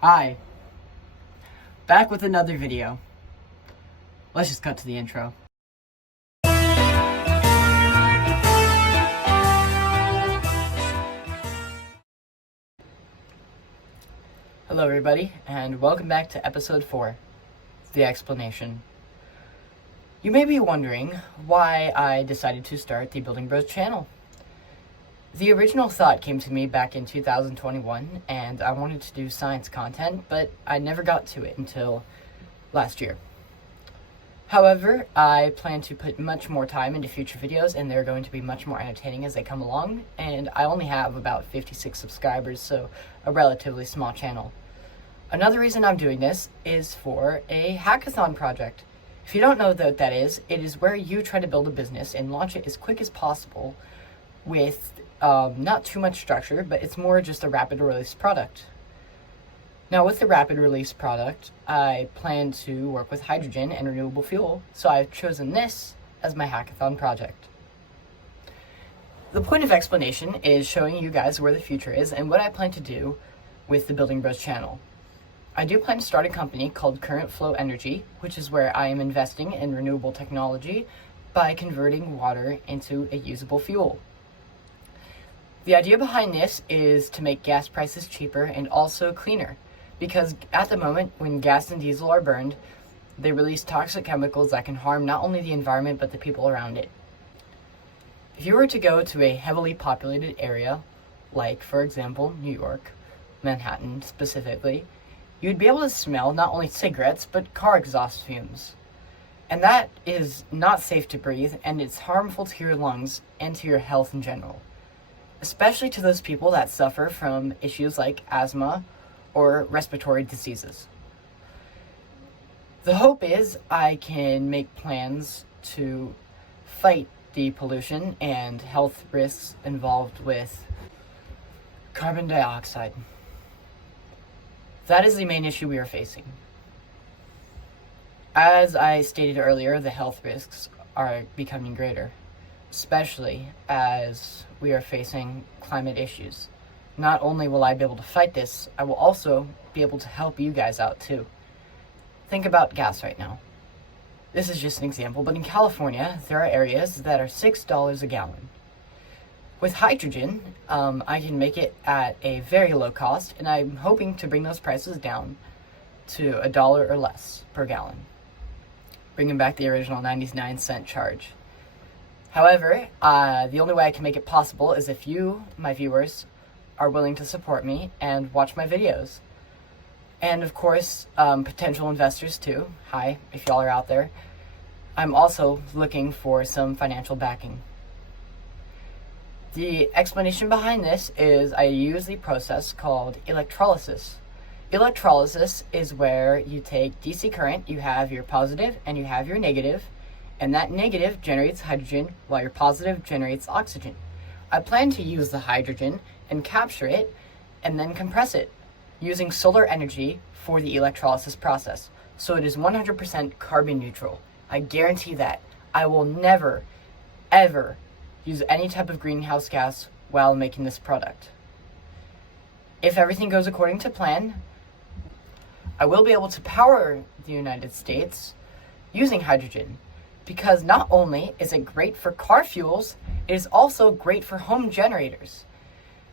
Hi, back with another video. Let's just cut to the intro. Hello everybody, and welcome back to episode 4, The Explanation. You may be wondering why I decided to start the Building Bros channel. The original thought came to me back in 2021, and I wanted to do science content, but I never got to it until last year. However, I plan to put much more time into future videos, and they're going to be much more entertaining as they come along, and I only have about 56 subscribers, so a relatively small channel. Another reason I'm doing this is for a hackathon project. If you don't know what that is, it is where you try to build a business and launch it as quick as possible with not too much structure, but it's more just a rapid release product. Now, with the rapid release product, I plan to work with hydrogen and renewable fuel, so I've chosen this as my hackathon project. The point of explanation is showing you guys where the future is and what I plan to do with the Building Bros channel. I do plan to start a company called Current Flow Energy, which is where I am investing in renewable technology by converting water into a usable fuel. The idea behind this is to make gas prices cheaper and also cleaner, because at the moment when gas and diesel are burned, they release toxic chemicals that can harm not only the environment but the people around it. If you were to go to a heavily populated area, like for example New York, Manhattan specifically, you'd be able to smell not only cigarettes but car exhaust fumes. And that is not safe to breathe, and it's harmful to your lungs and to your health in general, especially to those people that suffer from issues like asthma or respiratory diseases. The hope is I can make plans to fight the pollution and health risks involved with carbon dioxide. That is the main issue we are facing. As I stated earlier, the health risks are becoming greater, especially as we are facing climate issues. Not only will I be able to fight this, I will also be able to help you guys out too. Think about gas right now. This is just an example, but in California, there are areas that are $6 a gallon. With hydrogen, I can make it at a very low cost, and I'm hoping to bring those prices down to $1 or less per gallon, bringing back the original 99-cent charge. However, the only way I can make it possible is if you, my viewers, are willing to support me and watch my videos. And of course, potential investors too. Hi, if y'all are out there. I'm also looking for some financial backing. The explanation behind this is I use the process called electrolysis. Electrolysis is where you take DC current, you have your positive and you have your negative, and that negative generates hydrogen while your positive generates oxygen. I plan to use the hydrogen and capture it and then compress it using solar energy for the electrolysis process. So it is 100% carbon neutral. I guarantee that. I will never, ever use any type of greenhouse gas while making this product. If everything goes according to plan, I will be able to power the United States using hydrogen, because not only is it great for car fuels, it is also great for home generators.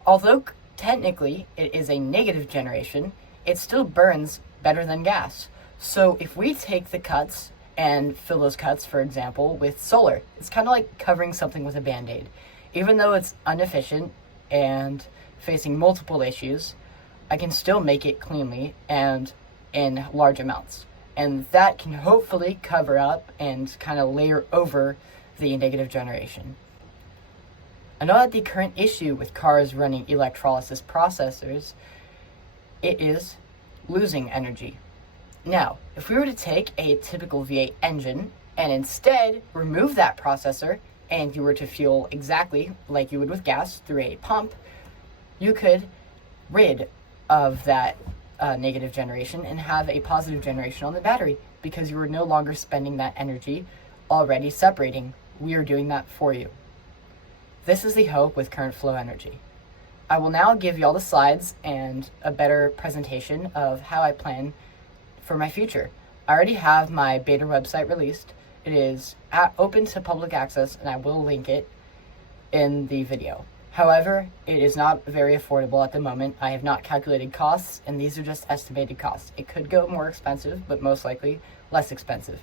Although technically it is a negative generation, it still burns better than gas. So if we take the cuts and fill those cuts, for example, with solar, it's kind of like covering something with a band-aid. Even though it's inefficient and facing multiple issues, I can still make it cleanly and in large amounts. And that can hopefully cover up and kind of layer over the negative generation. I know that the current issue with cars running electrolysis processors, it is losing energy. Now, if we were to take a typical V8 engine and instead remove that processor and you were to fuel exactly like you would with gas through a pump, you could rid of that negative generation and have a positive generation on the battery, because you are no longer spending that energy already separating. We are doing that for you. This is the hope with Current Flow Energy. I will now give you all the slides and a better presentation of how I plan for my future. I already have my beta website released. It is open to public access, and I will link it in the video. However, it is not very affordable at the moment. I have not calculated costs, and these are just estimated costs. It could go more expensive, but most likely less expensive.